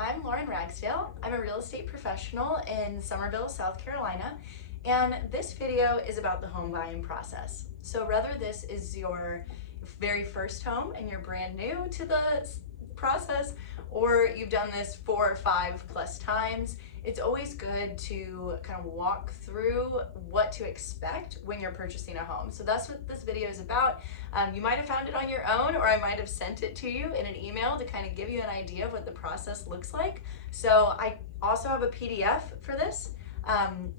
I'm Lauren Ragsdale. I'm a real estate professional in Somerville, South Carolina, and this video is about the home buying process. So whether this is your very first home and you're brand new to the process, or you've done this 4 or 5 plus times, it's always good to kind of walk through what to expect when you're purchasing a home. So that's what this video is about. You might have found it on your own, or I might have sent it to you in an email to kind of give you an idea of what the process looks like. So I also have a PDF for this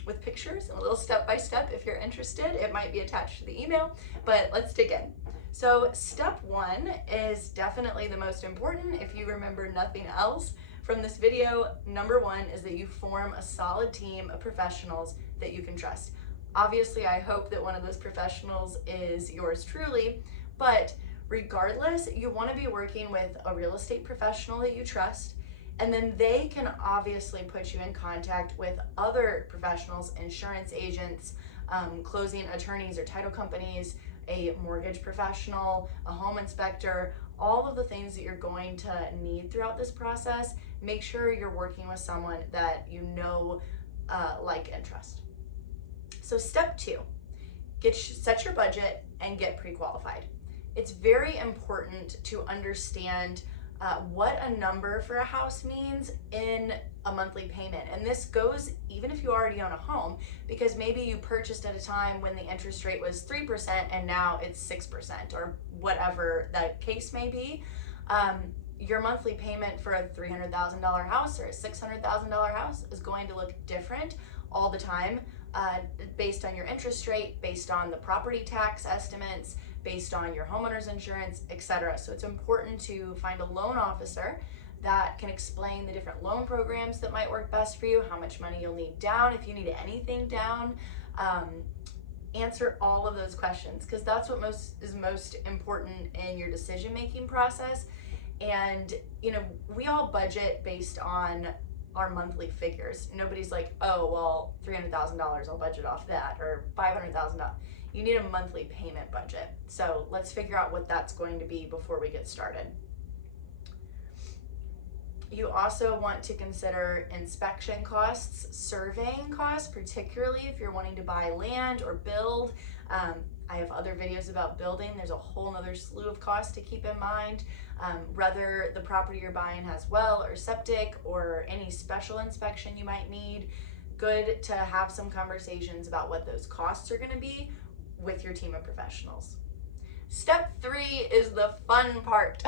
with pictures and a little step-by-step. If you're interested, it might be attached to the email, but let's dig in. So step 1 is definitely the most important. If you remember nothing else from this video, number 1 is that you form a solid team of professionals that you can trust. Obviously, I hope that one of those professionals is yours truly, but regardless, you want to be working with a real estate professional that you trust, and then they can obviously put you in contact with other professionals, insurance agents, closing attorneys or title companies, a mortgage professional, a home inspector, all of the things that you're going to need throughout this process. Make sure you're working with someone that you know, like, and trust. So step 2, set your budget and get pre-qualified. It's very important to understand what a number for a house means in a monthly payment. And this goes even if you already own a home, because maybe you purchased at a time when the interest rate was 3% and now it's 6%, or whatever that case may be. Your monthly payment for a $300,000 house or a $600,000 house is going to look different all the time, based on your interest rate, based on the property tax estimates, based on your homeowner's insurance, etc. So it's important to find a loan officer that can explain the different loan programs that might work best for you, how much money you'll need down, if you need anything down. Answer all of those questions, because that's what is most important in your decision-making process. And we all budget based on our monthly figures. Nobody's like, oh, well, $300,000, I'll budget off that, or $500,000. You need a monthly payment budget. So let's figure out what that's going to be before we get started. You also want to consider inspection costs, surveying costs, particularly if you're wanting to buy land or build. I have other videos about building. There's a whole nother slew of costs to keep in mind. Whether the property you're buying has well or septic or any special inspection you might need. Good to have some conversations about what those costs are going to be with your team of professionals. Step 3 is the fun part.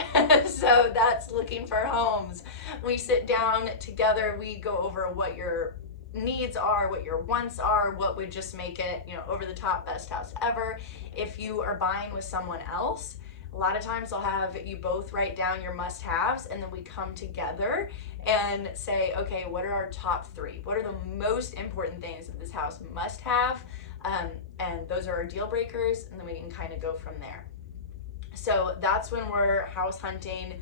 So that's looking for homes. We sit down together, we go over what your needs are, what your wants are, what would just make it, over the top best house ever. If you are buying with someone else, a lot of times I'll have you both write down your must-haves, and then we come together and say, okay, what are our top 3? What are the most important things that this house must have? And those are our deal breakers, and then we can kind of go from there. So that's when we're house hunting,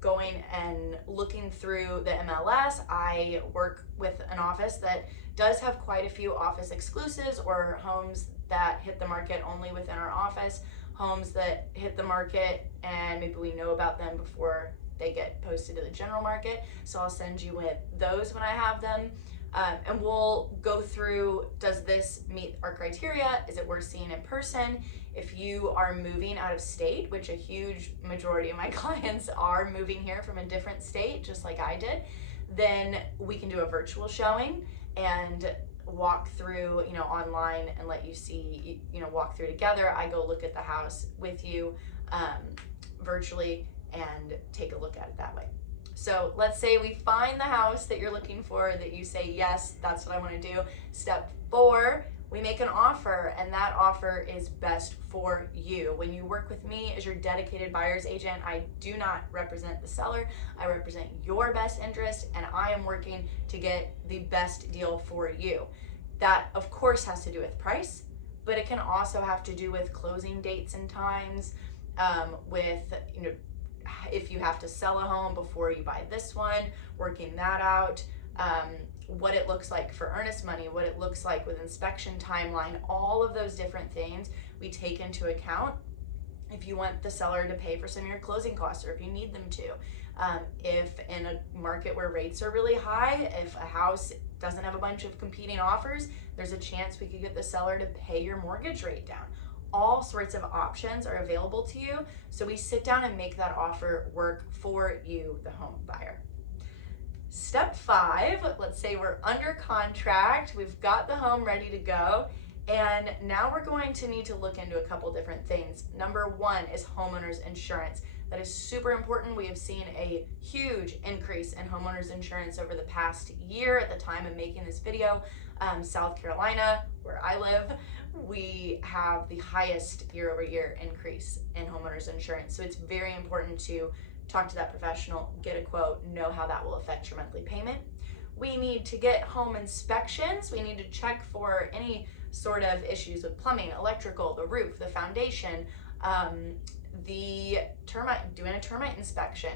going and looking through the MLS. I work with an office that does have quite a few office exclusives, or homes that hit the market only within our office, homes that hit the market and maybe we know about them before they get posted to the general market. So I'll send you with those when I have them. And we'll go through, does this meet our criteria? Is it worth seeing in person? If you are moving out of state, which a huge majority of my clients are moving here from a different state, just like I did, then we can do a virtual showing and walk through, online, and let you see, walk through together. I go look at the house with you virtually and take a look at it that way. So let's say we find the house that you're looking for, that you say, yes, that's what I want to do. Step 4, we make an offer, and that offer is best for you. When you work with me as your dedicated buyer's agent, I do not represent the seller. I represent your best interest, and I am working to get the best deal for you. That, of course, has to do with price, but it can also have to do with closing dates and times, with, if you have to sell a home before you buy this one, working that out, what it looks like for earnest money, what it looks like with inspection timeline, all of those different things we take into account. If you want the seller to pay for some of your closing costs, or if you need them to, If in a market where rates are really high, if a house doesn't have a bunch of competing offers, there's a chance we could get the seller to pay your mortgage rate down. All sorts of options are available to you, so we sit down and make that offer work for you, the home buyer. Step 5, let's say we're under contract, we've got the home ready to go, and now we're going to need to look into a couple different things. Number 1 is homeowners insurance. That is super important. We have seen a huge increase in homeowners insurance over the past year at the time of making this video. South Carolina, where I live, we have the highest year-over-year increase in homeowners insurance. So it's very important to talk to that professional, get a quote, know how that will affect your monthly payment. We need to get home inspections. We need to check for any sort of issues with plumbing, electrical, the roof, the foundation, the termite, doing a termite inspection,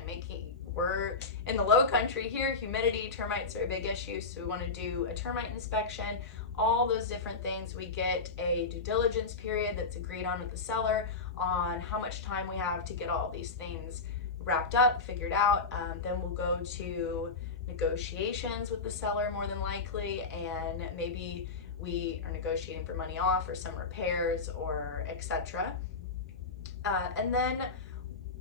we're in the low country here, humidity, termites are a big issue, so we want to do a termite inspection, all those different things. We get a due diligence period that's agreed on with the seller on how much time we have to get all these things wrapped up, figured out. Then we'll go to negotiations with the seller more than likely, and maybe we are negotiating for money off or some repairs or etc. And then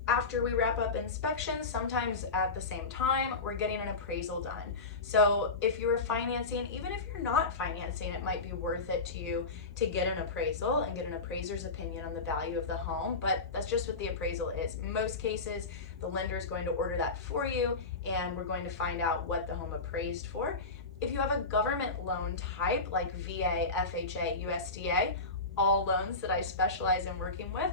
after we wrap up inspections, sometimes at the same time, we're getting an appraisal done. So if you were financing, even if you're not financing, it might be worth it to you to get an appraisal and get an appraiser's opinion on the value of the home, but that's just what the appraisal is. In most cases, the lender is going to order that for you, and we're going to find out what the home appraised for. If you have a government loan type like VA, FHA, USDA, all loans that I specialize in working with,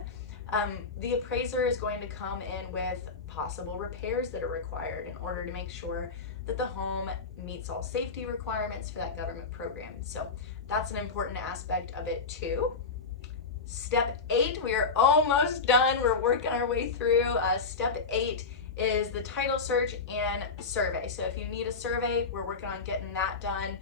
the appraiser is going to come in with possible repairs that are required in order to make sure that the home meets all safety requirements for that government program. So that's an important aspect of it too. Step 8, we are almost done. We're working our way through. Step 8 is the title search and survey. So if you need a survey, we're working on getting that done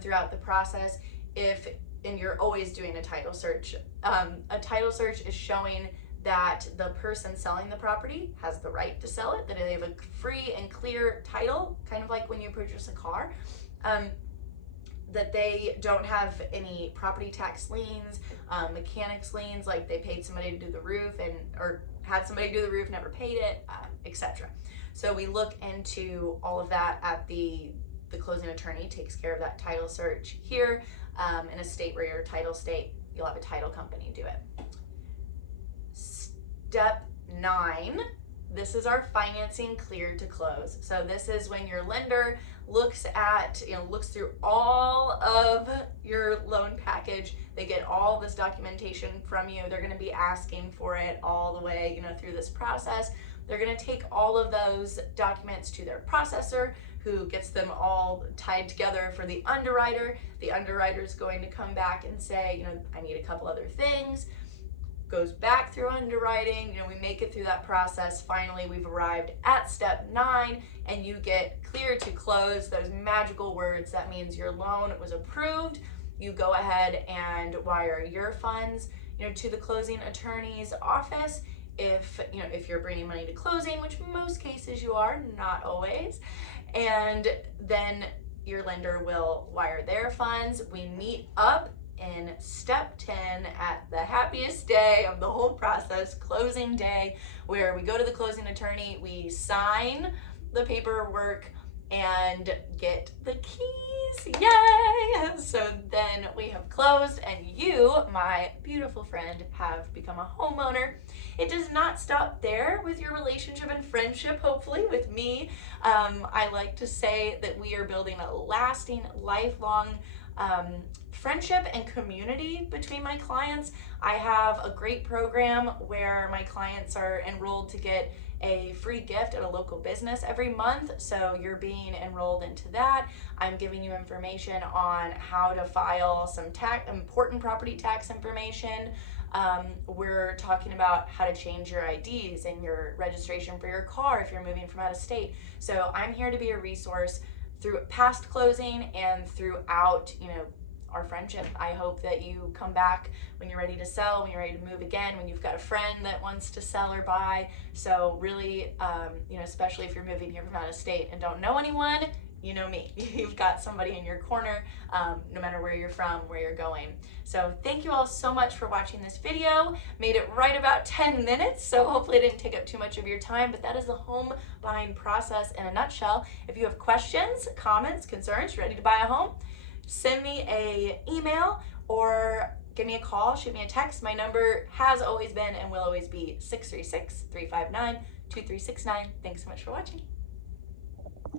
throughout the process. And you're always doing a title search. A title search is showing that the person selling the property has the right to sell it, that they have a free and clear title, kind of like when you purchase a car, that they don't have any property tax liens, mechanics liens, like they paid somebody to do the roof or had somebody do the roof, never paid it, etc. So we look into all of that at the closing attorney takes care of that title search here. In a state where you're a title state, you'll have a title company do it. Step 9, this is our financing cleared to close. So this is when your lender looks through all of your loan package. They get all this documentation from you. They're going to be asking for it all the way, through this process. They're going to take all of those documents to their processor, who gets them all tied together for the underwriter. The underwriter is going to come back and say, I need a couple other things. Goes back through underwriting, we make it through that process. Finally, we've arrived at step 9, and you get clear to close, those magical words. That means your loan was approved. You go ahead and wire your funds, to the closing attorney's office. If you're bringing money to closing, which most cases you are, not always, and then your lender will wire their funds. We meet up in step 10 at the happiest day of the whole process, closing day, where we go to the closing attorney, we sign the paperwork and get the keys. Yay! So then we have closed, and you, my beautiful friend, have become a homeowner. It does not stop there with your relationship and friendship, hopefully, with me. I like to say that we are building a lasting, lifelong friendship and community between my clients. I have a great program where my clients are enrolled to get a free gift at a local business every month. So you're being enrolled into that. I'm giving you information on how to file some important property tax information. We're talking about how to change your IDs and your registration for your car if you're moving from out of state. So I'm here to be a resource through past closing and throughout, our friendship. I hope that you come back when you're ready to sell, when you're ready to move again, when you've got a friend that wants to sell or buy. So really, especially if you're moving here from out of state and don't know anyone, you know me. You've got somebody in your corner, no matter where you're from, where you're going. So thank you all so much for watching this video. Made it right about 10 minutes, so hopefully it didn't take up too much of your time, but that is the home buying process in a nutshell. If you have questions, comments, concerns, ready to buy a home, send me an email or give me a call, shoot me a text. My number has always been and will always be 636-359-2369. Thanks so much for watching.